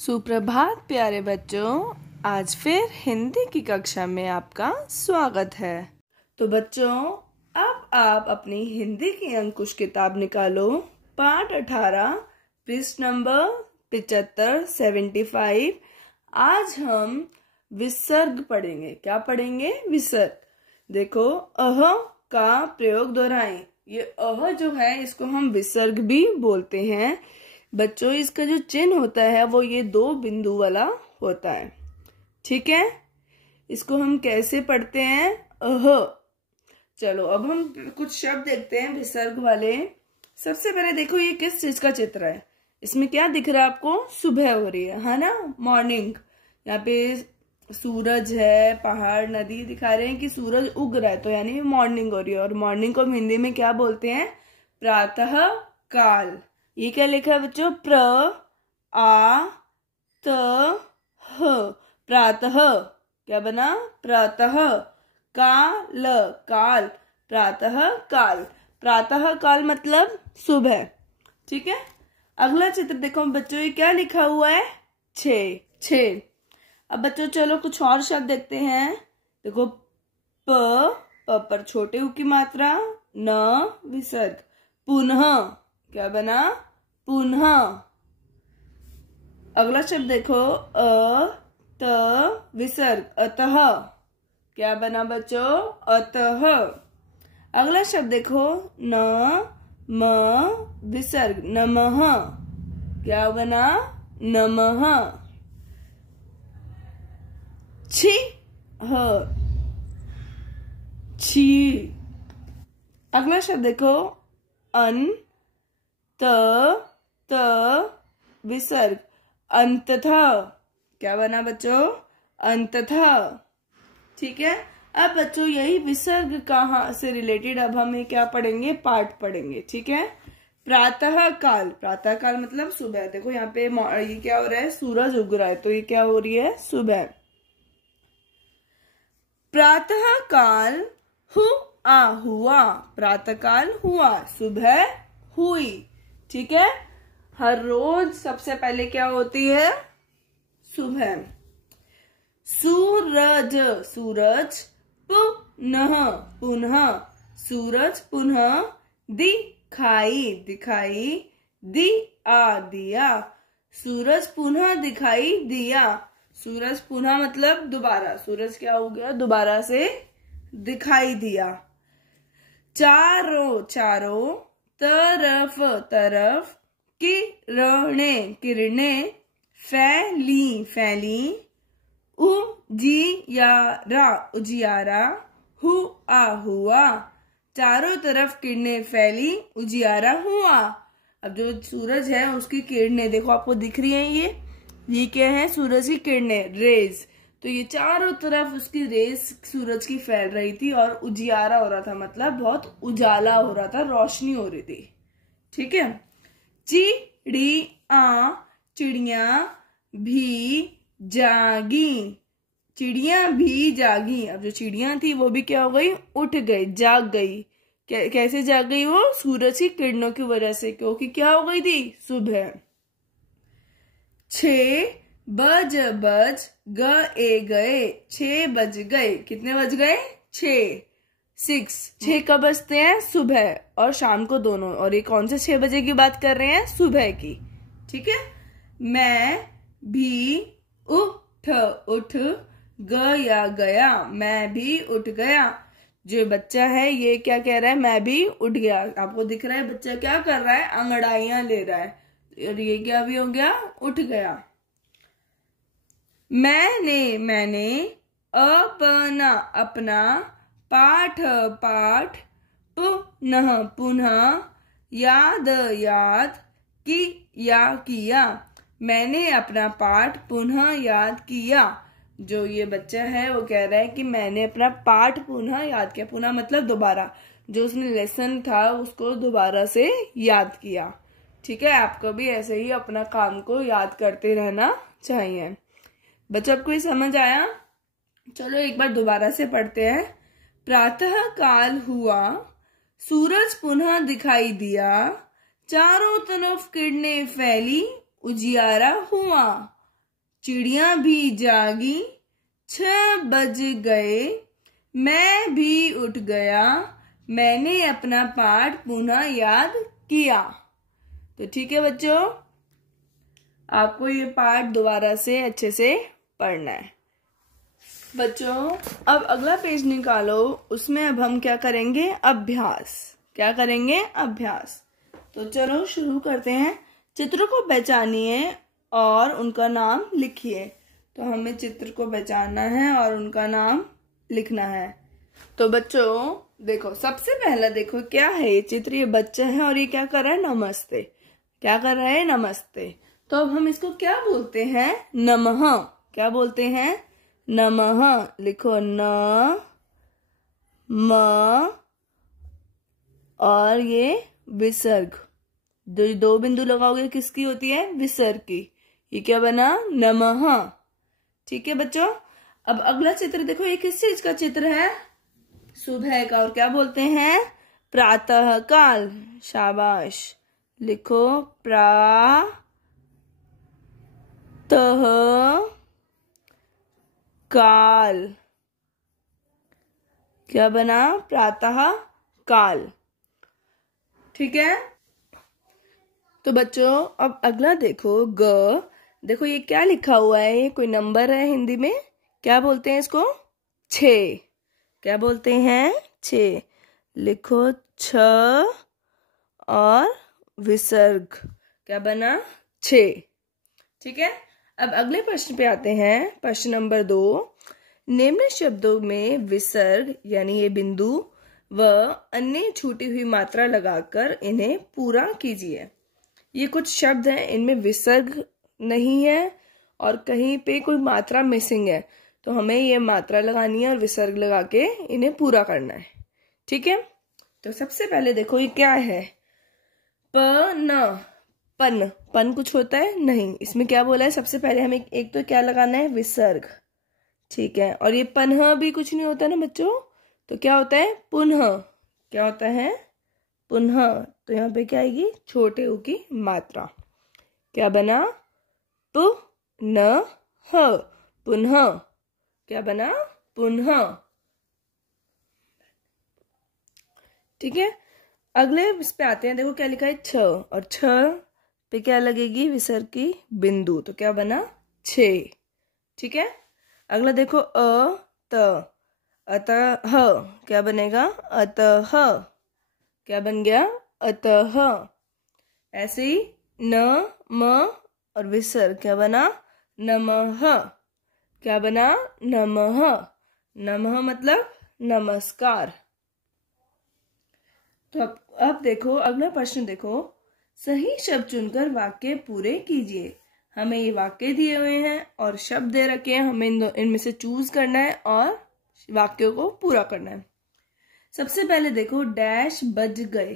सुप्रभात प्यारे बच्चों। आज फिर हिंदी की कक्षा में आपका स्वागत है। तो बच्चों, अब आप अपनी हिंदी की अंकुश किताब निकालो। पाठ 18 पृष्ठ नंबर 75 75। आज हम विसर्ग पढ़ेंगे। क्या पढ़ेंगे? विसर्ग। देखो, अह का प्रयोग दोहराएं। ये अह जो है इसको हम विसर्ग भी बोलते हैं। बच्चों, इसका जो चिन्ह होता है वो ये 2 बिंदु वाला होता है। ठीक है, इसको हम कैसे पढ़ते हैं? अह। चलो अब हम कुछ शब्द देखते हैं विसर्ग वाले। सबसे पहले देखो, ये किस चीज का चित्र है? इसमें क्या दिख रहा है आपको? सुबह हो रही है ना, मॉर्निंग। यहाँ पे सूरज है, पहाड़, नदी दिखा रहे हैं कि सूरज उग रहा है, तो यानी मॉर्निंग हो रही है। और मॉर्निंग को हम हिंदी में क्या बोलते हैं? प्रातः काल। ये क्या लिखा है बच्चों? प्र आ त ह, प्रातः। क्या बना? प्रातः। काल, काल, प्रातः काल। प्रातः काल मतलब सुबह। ठीक है, अगला चित्र देखो बच्चों, ये क्या लिखा हुआ है? 6। अब बच्चों चलो कुछ और शब्द देखते हैं। देखो, प पर छोटे उ की मात्रा, न विसर्ग, पुनः। क्या बना? पुनः। अगला शब्द देखो, अ त विसर्ग, अतः। क्या बना बच्चों? अतः। अगला शब्द देखो, न म विसर्ग, नमः। क्या बना? नमः। छी ह, छी। अगला शब्द देखो, अन त विसर्ग, अंततः। क्या बना बच्चों? अंततः। ठीक है, अब बच्चों यही विसर्ग कहाँ से रिलेटेड अब हमें क्या पढ़ेंगे? पाठ पढ़ेंगे। ठीक है, प्रातः काल। प्रातः काल मतलब सुबह। देखो यहाँ पे ये क्या हो रहा है? सूरज उग रहा है, तो ये क्या हो रही है? सुबह। प्रातः काल हुआ। प्रातः काल हुआ, सुबह हुई। ठीक है, हर रोज सबसे पहले क्या होती है? सुबह। सूरज, सूरज पुनः, पुनः, सूरज पुनः। दिखाई, दिखाई, दिया, सूरज पुनः दिखाई दिया। सूरज पुनः मतलब दोबारा। सूरज क्या हो गया? दोबारा से दिखाई दिया। चारों, चारों, तरफ, तरफ, किरणें, किरणें, फैली, फैली, उजियारा, उजियारा, हुआ। चारों तरफ किरणें फैली, उजियारा हुआ। अब जो सूरज है उसकी किरणें देखो आपको दिख रही हैं। ये क्या है? सूरज की किरणें, रेज। तो ये चारों तरफ उसकी रेज सूरज की फैल रही थी और उजियारा हो रहा था, मतलब बहुत उजाला हो रहा था, रोशनी हो रही थी। ठीक है, चिड़िया, चिड़िया भी जागी, चिड़िया भी जागी। अब जो चिड़िया थी वो भी क्या हो गई? उठ गई, जाग गई। कैसे जाग गई वो? सूरज की किरणों की वजह से, क्योंकि क्या हो गई थी? सुबह। 6 बज गए, 6 बज गए। कितने बज गए? 6। 6 कब बजते हैं? सुबह और शाम को दोनों। और ये कौन से 6 बजे की बात कर रहे हैं? सुबह की। ठीक है, मैं भी उठ गया, मैं भी उठ गया। जो बच्चा है ये क्या कह रहा है? मैं भी उठ गया। आपको दिख रहा है बच्चा क्या कर रहा है? अंगड़ाइयां ले रहा है। और ये क्या भी हो गया? उठ गया। मैंने अपना पाठ पुनः याद किया। मैंने अपना पाठ पुनः याद किया। जो ये बच्चा है वो कह रहा है कि मैंने अपना पाठ पुनः याद किया। पुनः मतलब दोबारा, जो उसने लेसन था उसको दोबारा से याद किया। ठीक है, आपको भी ऐसे ही अपना काम को याद करते रहना चाहिए। बच्चों, आपको ये समझ आया? चलो एक बार दोबारा से पढ़ते हैं। प्रातः काल हुआ, सूरज पुनः दिखाई दिया, चारों तरफ किरणें फैली, उजियारा हुआ। चिड़िया भी जागी, 6 बज गए, मैं भी उठ गया, मैंने अपना पाठ पुनः याद किया। तो ठीक है बच्चों, आपको ये पाठ दोबारा से अच्छे से पढ़ना है। बच्चों अब अगला पेज निकालो, उसमें अब हम क्या करेंगे, अभ्यास। क्या करेंगे, अभ्यास। तो चलो शुरू करते हैं। चित्र को पहचानिए और उनका नाम लिखिए। तो हमें चित्र को पहचानना है और उनका नाम लिखना है। तो बच्चों देखो, सबसे पहला देखो क्या है, ये चित्र, ये बच्चा है और ये क्या कर रहा है, नमस्ते। क्या कर रहा है, नमस्ते। तो अब हम इसको क्या बोलते हैं, नमः। क्या बोलते हैं, नमः। लिखो न म और ये विसर्ग, जो 2 बिंदु लगाओगे किसकी होती है, विसर्ग की। ये क्या बना, नमः। ठीक है बच्चों। अब अगला चित्र देखो, ये किस चीज का चित्र है, सुबह का। और क्या बोलते हैं, प्रातः काल। शाबाश। लिखो प्रातः काल। क्या बना, प्रातः काल। ठीक है। तो बच्चों अब अगला देखो, ग। देखो ये क्या लिखा हुआ है, ये कोई नंबर है हिंदी में। क्या बोलते हैं इसको, 6। क्या बोलते हैं, 6। लिखो 6 और विसर्ग। क्या बना, 6। ठीक है। अब अगले प्रश्न पे आते हैं, प्रश्न नंबर 2। निम्न शब्दों में विसर्ग यानी ये बिंदु व अन्य छूटी हुई मात्रा लगाकर इन्हें पूरा कीजिए। ये कुछ शब्द हैं, इनमें विसर्ग नहीं है और कहीं पे कोई मात्रा मिसिंग है, तो हमें ये मात्रा लगानी है और विसर्ग लगा के इन्हें पूरा करना है। ठीक है। तो सबसे पहले देखो ये क्या है, प न, पन। पन कुछ होता है नहीं, इसमें क्या बोला है, सबसे पहले हमें एक तो क्या लगाना है, विसर्ग। ठीक है। और ये पन्ह भी कुछ नहीं होता ना बच्चों, तो क्या होता है, पुनः। क्या होता है, पुनः। तो यहाँ पे क्या आएगी, छोटे उ की मात्रा। क्या बना, पु न ह, पुनः। क्या बना, पुनः। ठीक है। अगले इस पे आते हैं, देखो क्या लिखा है, छ। और छ पे क्या लगेगी, विसर्ग की बिंदु। तो क्या बना, 6। ठीक है। अगला देखो, अ त, अतः। क्या बनेगा, अतः। क्या बन गया, अतः। ऐसे ही न म और विसर्ग, क्या बना, नमः। क्या बना, नमः। नमः मतलब नमस्कार। तो अब देखो अगला प्रश्न देखो, सही शब्द चुनकर वाक्य पूरे कीजिए। हमें ये वाक्य दिए हुए हैं और शब्द दे रखे हैं, हमें इनमें से चूज करना है और वाक्यों को पूरा करना है। सबसे पहले देखो, डैश बज गए।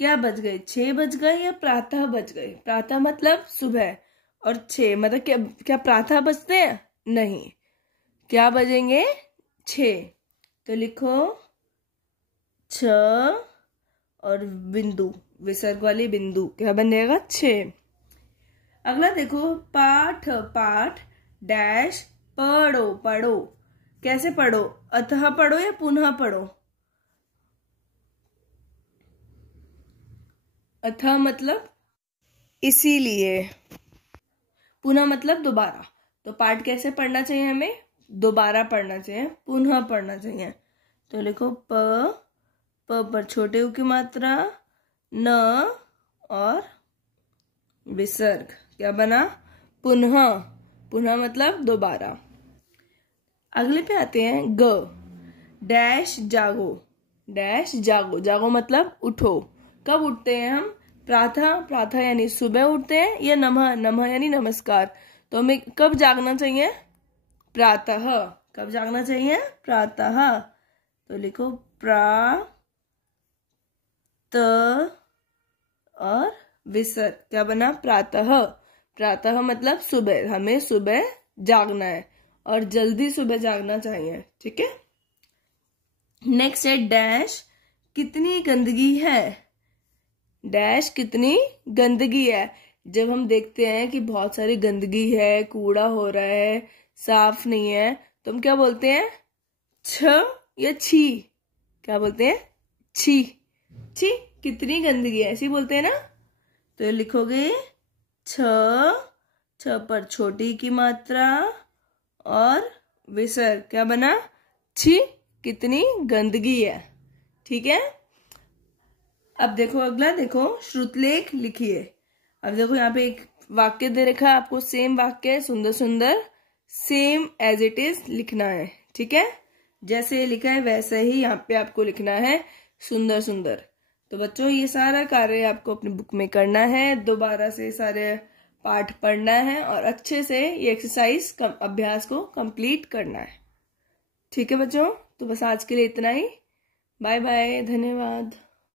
क्या बज गए, 6 बज गए या प्रातः बज गए। प्रातः मतलब सुबह और 6 मतलब क्या प्रातः बजते हैं, नहीं। क्या बजेंगे, 6। तो लिखो 6 और बिंदु, विसर्ग वाली बिंदु, क्या बन जाएगा, 6। अगला देखो, पाठ। पाठ डैश पढ़ो। पढ़ो कैसे पढ़ो, अतः पढ़ो या पुनः पढ़ो। अतः मतलब इसीलिए, पुनः मतलब दोबारा। तो पाठ कैसे पढ़ना चाहिए, हमें दोबारा पढ़ना चाहिए, पुनः पढ़ना चाहिए। तो लिखो प पर छोटे उ की मात्रा, न और विसर्ग। क्या बना, पुनः। पुनः मतलब दोबारा। अगले पे आते हैं, ग। डैश जागो। डैश जागो। जागो मतलब उठो। कब उठते हैं हम, प्रातः। प्रातः यानी सुबह उठते हैं, या नमः। नमः यानी नमस्कार। तो हमें कब जागना चाहिए, प्रातः। कब जागना चाहिए, प्रातः। तो लिखो और विसर्ग। क्या बना, प्रातः। प्रातः मतलब सुबह, हमें सुबह जागना है और जल्दी सुबह जागना चाहिए। ठीक है। नेक्स्ट है, डैश कितनी गंदगी है। डैश कितनी गंदगी है। जब हम देखते हैं कि बहुत सारी गंदगी है, कूड़ा हो रहा है, साफ नहीं है, तो हम क्या बोलते हैं? छ या छी? क्या बोलते हैं? छी। छी, कितनी गंदगी है, ऐसे ही बोलते हैं ना। तो ये लिखोगे छ पर छोटी की मात्रा और विसर्ग, क्या बना? छी, कितनी गंदगी है। ठीक है। अब देखो अगला, देखो श्रुतलेख लिखिए। अब देखो यहाँ पे एक वाक्य दे रखा है आपको, सेम वाक्य है, सुंदर सुंदर, सेम एज इट इज लिखना है। ठीक है, जैसे लिखा है वैसे ही यहाँ पे आपको लिखना है, सुंदर सुंदर। तो बच्चों ये सारा कार्य आपको अपनी बुक में करना है, दोबारा से सारे पाठ पढ़ना है और अच्छे से ये एक्सरसाइज अभ्यास को कंप्लीट करना है। ठीक है बच्चों, तो बस आज के लिए इतना ही। बाय बाय, धन्यवाद।